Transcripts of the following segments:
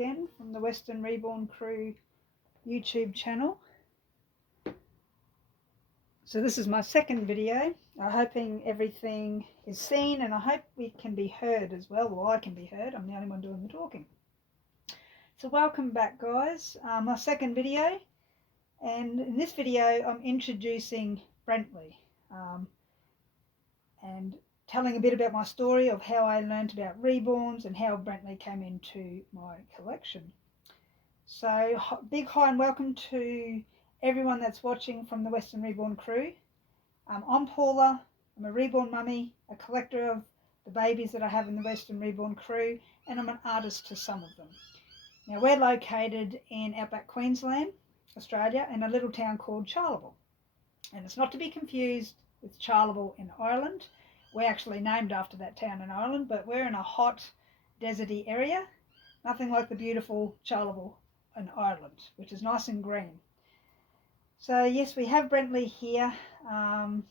again from the Western Reborn Crew YouTube channel. So this is my second video. I'm hoping everything is seen and I hope we can be heard as well, or I can be heard. I'm the only one doing the talking. So welcome back, guys. My second video, and in this video I'm introducing Brently and telling a bit about my story of how I learned about Reborns and how Brently came into my collection. So big hi and welcome to everyone that's watching from the Western Reborn Crew. I'm Paula. I'm a reborn mummy, a collector of the babies that I have in the Western Reborn Crew, and I'm an artist to some of them. Now we're located in outback Queensland, Australia, in a little town called Charleville. And it's not to be confused with Charleville in Ireland. We're actually named after that town in Ireland, but we're in a hot, deserty area. Nothing like the beautiful Charleville in Ireland, which is nice and green. So yes, we have Brently here. Now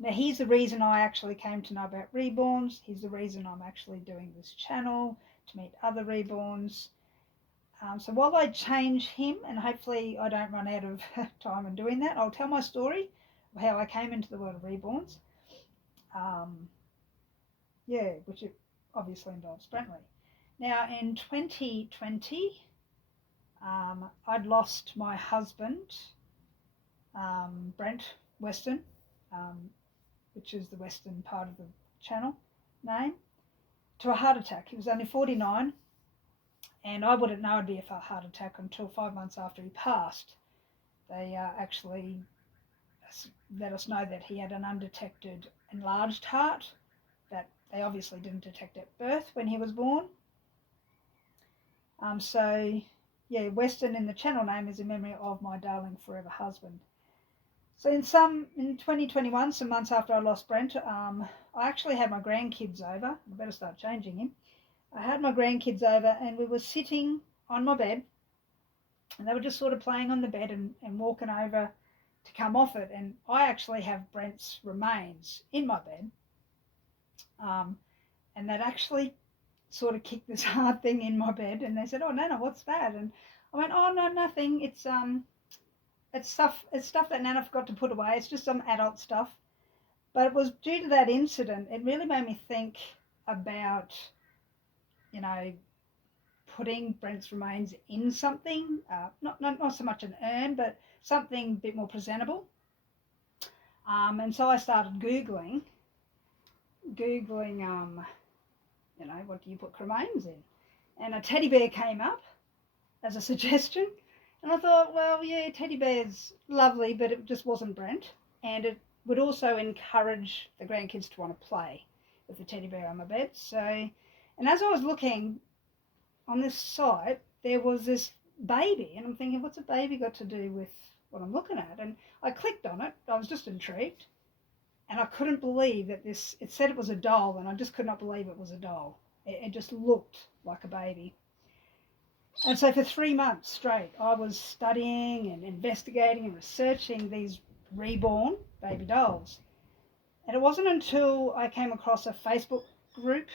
here's the reason I actually came to know about Reborns. Here's the reason I'm actually doing this channel, to meet other Reborns. So while I change him, and hopefully I don't run out of time in doing that, I'll tell my story of how I came into the world of Reborns. Which it obviously involves Brently. Now in 2020, I'd lost my husband, Brent Weston, which is the Western part of the channel name, to a heart attack. He was only 49, and I wouldn't know it'd be a heart attack until 5 months after he passed. They actually let us know that he had an undetected enlarged heart that they obviously didn't detect at birth when he was born. Weston in the channel name is in memory of my darling forever husband. So in 2021, some months after I lost Brent, I actually had my grandkids over. I better start changing him. I had my grandkids over and we were sitting on my bed and they were just sort of playing on the bed and walking over to come off it. And I actually have Brent's remains in my bed. And that actually sort of kicked this hard thing in my bed. And they said, "Oh, Nana, what's that?" And I went, "Oh, no, nothing. It's stuff that Nana forgot to put away. It's just some adult stuff." But it was due to that incident, it really made me think about, putting Brent's remains in something, not so much an urn, but something a bit more presentable. And so I started Googling, what do you put remains in? And a teddy bear came up as a suggestion. And I thought, well, yeah, teddy bear's lovely, but it just wasn't Brent. And it would also encourage the grandkids to want to play with the teddy bear on my bed. So, and as I was looking on this site, there was this baby. And I'm thinking, what's a baby got to do with what I'm looking at? And I clicked on it. I was just intrigued. And I couldn't believe that it said it was a doll, and I just could not believe it was a doll. It just looked like a baby. And so for 3 months straight, I was studying and investigating and researching these reborn baby dolls. And it wasn't until I came across a Facebook group,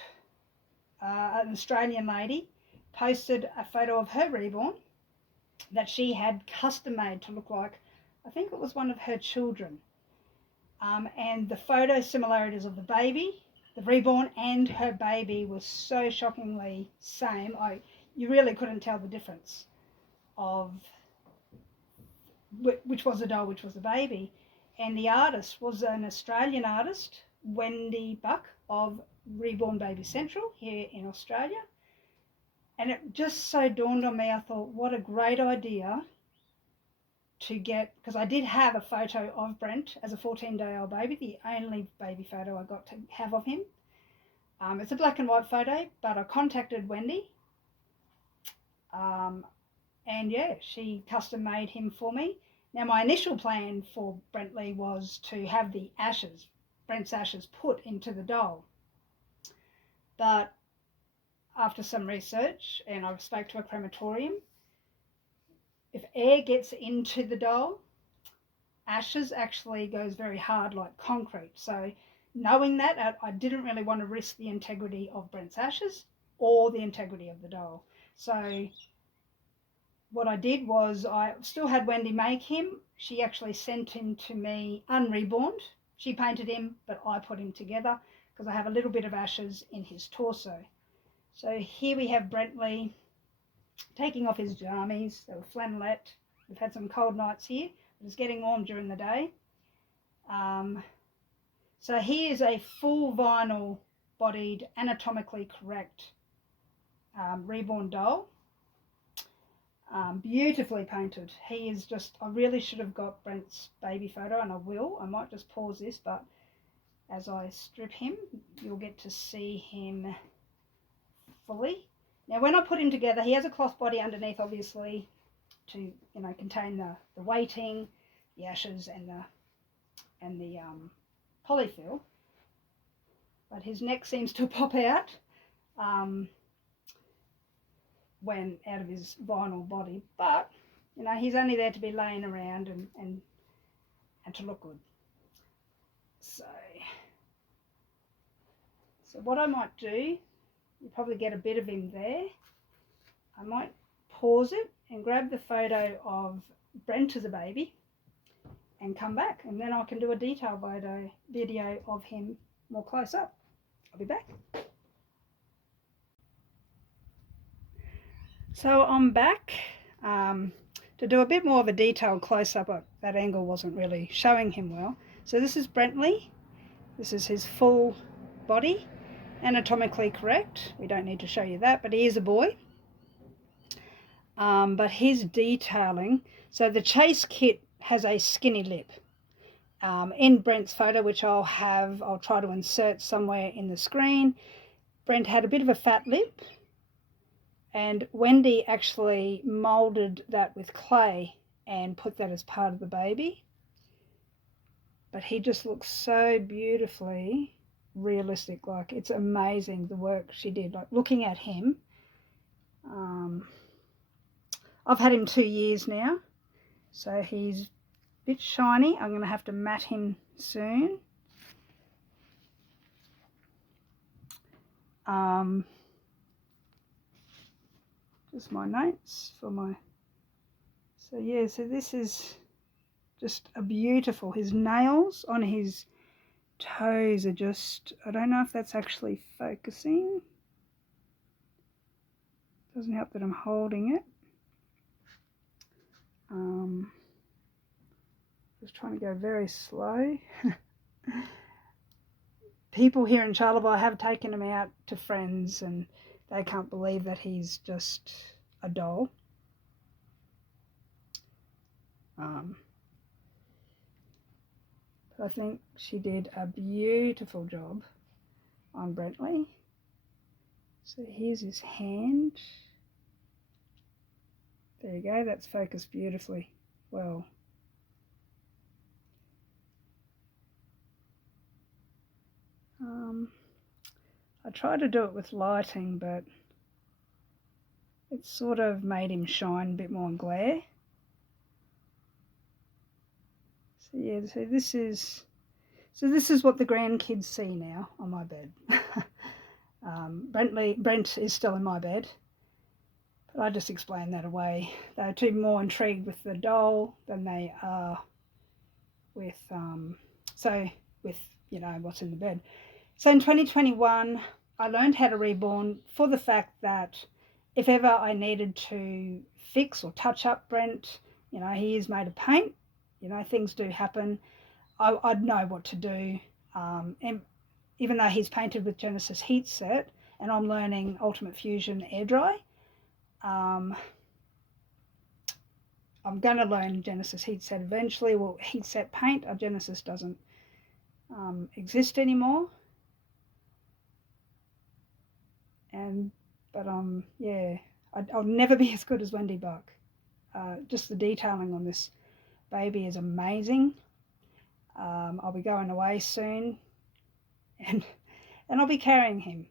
an Australian lady posted a photo of her reborn that she had custom made to look like, I think it was one of her children. And the photo similarities of the baby, the reborn, and her baby was so shockingly same. You really couldn't tell the difference of which was a doll, which was a baby. And the artist was an Australian artist, Wendy Buck of Reborn Baby Central here in Australia. And it just so dawned on me, I thought, what a great idea to get, because I did have a photo of Brent as a 14-day-old baby, the only baby photo I got to have of him. It's a black and white photo, but I contacted Wendy. And yeah, she custom made him for me. Now my initial plan for Brently was to have the ashes, Brent's ashes, put into the doll. But after some research, and I spoke to a crematorium, if air gets into the doll, ashes actually goes very hard like concrete. So knowing that, I didn't really want to risk the integrity of Brent's ashes or the integrity of the doll. So what I did was I still had Wendy make him. She actually sent him to me unreborned. She painted him, but I put him together because I have a little bit of ashes in his torso. So here we have Brently taking off his jammies. They were flannelette. We've had some cold nights here. It was getting warm during the day. So he is a full vinyl bodied, anatomically correct reborn doll. Beautifully painted. He is just, I really should have got Brent's baby photo, and I will. I might just pause this, but as I strip him, you'll get to see him fully. Now, when I put him together, he has a cloth body underneath, obviously, to contain the weighting, the ashes, and the polyfill. But his neck seems to pop out when out of his vinyl body. But he's only there to be laying around and to look good. So what I might do, you probably get a bit of him there. I might pause it and grab the photo of Brent as a baby and come back, and then I can do a detail video of him more close up. I'll be back. So I'm back to do a bit more of a detailed close-up. That angle wasn't really showing him well. So this is Brently. This is his full body, anatomically correct. We don't need to show you that, but he is a boy. But his detailing, so the chase kit has a skinny lip. In Brent's photo, which I'll try to insert somewhere in the screen, Brent had a bit of a fat lip, and Wendy actually moulded that with clay and put that as part of the baby. But he just looks so beautifully realistic. Like, it's amazing the work she did. Like, looking at him, I've had him 2 years now, so he's a bit shiny. I'm going to have to matte him soon. Just my notes for my... So yeah, so this is just a beautiful... His nails on his toes are just... I don't know if that's actually focusing. Doesn't help that I'm holding it. Just trying to go very slow. People here in Charleville have taken him out to friends, and they can't believe that he's just a doll. But I think she did a beautiful job on Brently. So here's his hand. There you go, that's focused beautifully well. I tried to do it with lighting, but it sort of made him shine a bit more and glare. So yeah, so this is what the grandkids see now on my bed. Brent is still in my bed, but I just explained that away. They're too more intrigued with the doll than they are with what's in the bed. So in 2021, I learned how to reborn for the fact that if ever I needed to fix or touch up Brent, he is made of paint, things do happen. I'd know what to do. And even though he's painted with Genesis Heat Set and I'm learning Ultimate Fusion Air Dry, I'm going to learn Genesis Heat Set eventually. Well, Heat Set paint, Genesis doesn't exist anymore. Yeah, I'll never be as good as Wendy Buck. Just the detailing on this baby is amazing. I'll be going away soon, and I'll be carrying him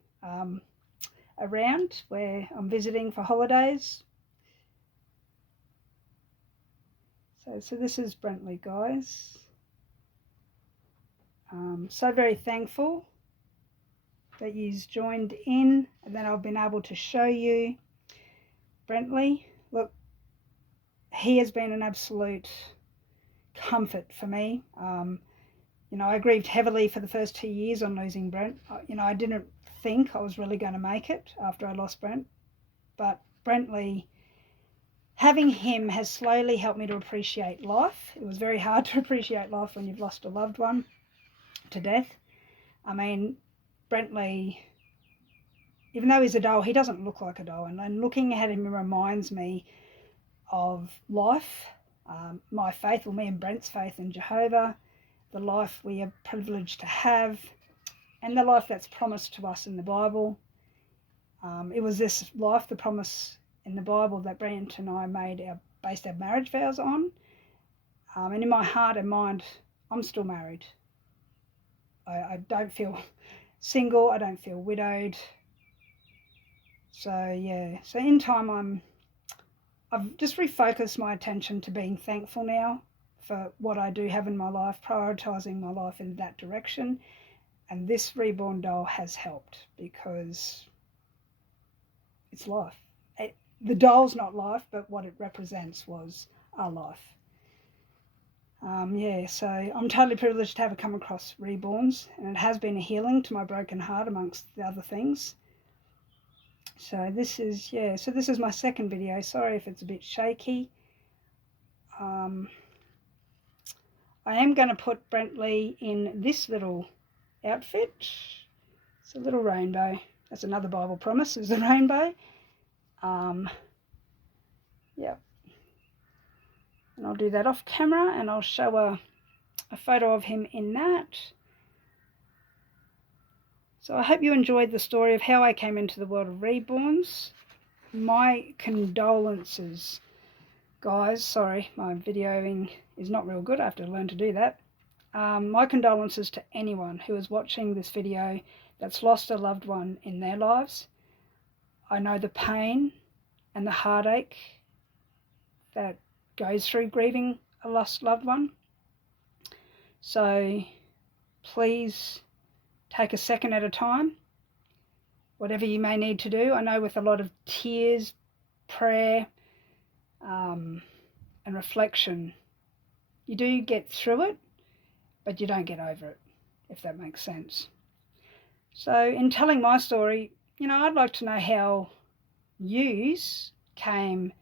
around where I'm visiting for holidays. So this is Brently, guys. So very thankful that you've joined in and that I've been able to show you Brently. Look, he has been an absolute comfort for me. I grieved heavily for the first 2 years on losing Brent. I didn't think I was really going to make it after I lost Brent, but Brently, having him has slowly helped me to appreciate life. It was very hard to appreciate life when you've lost a loved one to death. I mean, Brently, even though he's a doll, he doesn't look like a doll. And looking at him reminds me of life, my faith, or me and Brent's faith in Jehovah, the life we are privileged to have, and the life that's promised to us in the Bible. It was this life, the promise in the Bible, that Brent and I based our marriage vows on. And in my heart and mind, I'm still married. I don't feel single. I don't feel widowed. So yeah. So in time, I've just refocused my attention to being thankful now for what I do have in my life, prioritising my life in that direction. And this reborn doll has helped, because it's life. The doll's not life, but what it represents was our life. So I'm totally privileged to have come across Reborns, and it has been a healing to my broken heart amongst the other things. So this is my second video. Sorry if it's a bit shaky. I am going to put Brently in this little outfit. It's a little rainbow. That's another Bible promise, is the rainbow. Yeah. And I'll do that off camera, and I'll show a photo of him in that. So I hope you enjoyed the story of how I came into the world of Reborns. My condolences, guys. Sorry, my videoing is not real good. I have to learn to do that. My condolences to anyone who is watching this video that's lost a loved one in their lives. I know the pain and the heartache that goes through grieving a lost loved one. So please take a second at a time, whatever you may need to do. I know with a lot of tears, prayer, and reflection, you do get through it, but you don't get over it, if that makes sense. So in telling my story, I'd like to know how yous came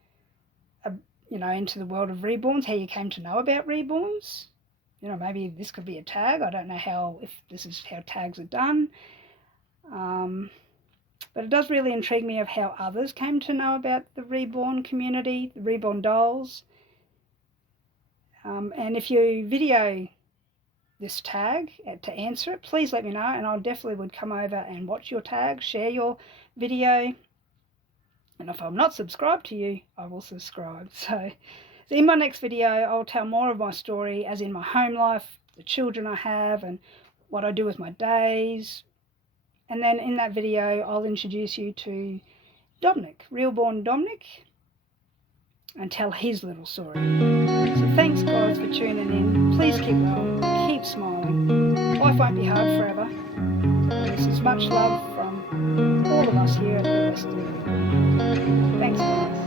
into the world of Reborns, how you came to know about Reborns. Maybe this could be a tag. I don't know if this is how tags are done. But it does really intrigue me of how others came to know about the Reborn community, the Reborn dolls. And if you video this tag to answer it, please let me know, and I definitely would come over and watch your tag, share your video. And if I'm not subscribed to you, I will subscribe. So in my next video, I'll tell more of my story, as in my home life, the children I have, and what I do with my days. And then in that video, I'll introduce you to Dominic, Reborn Dominic, and tell his little story. So thanks, guys, for tuning in. Please keep well, keep smiling. Life won't be hard forever. And this is much love from all of us here at the Western Reborn. Thanks, guys.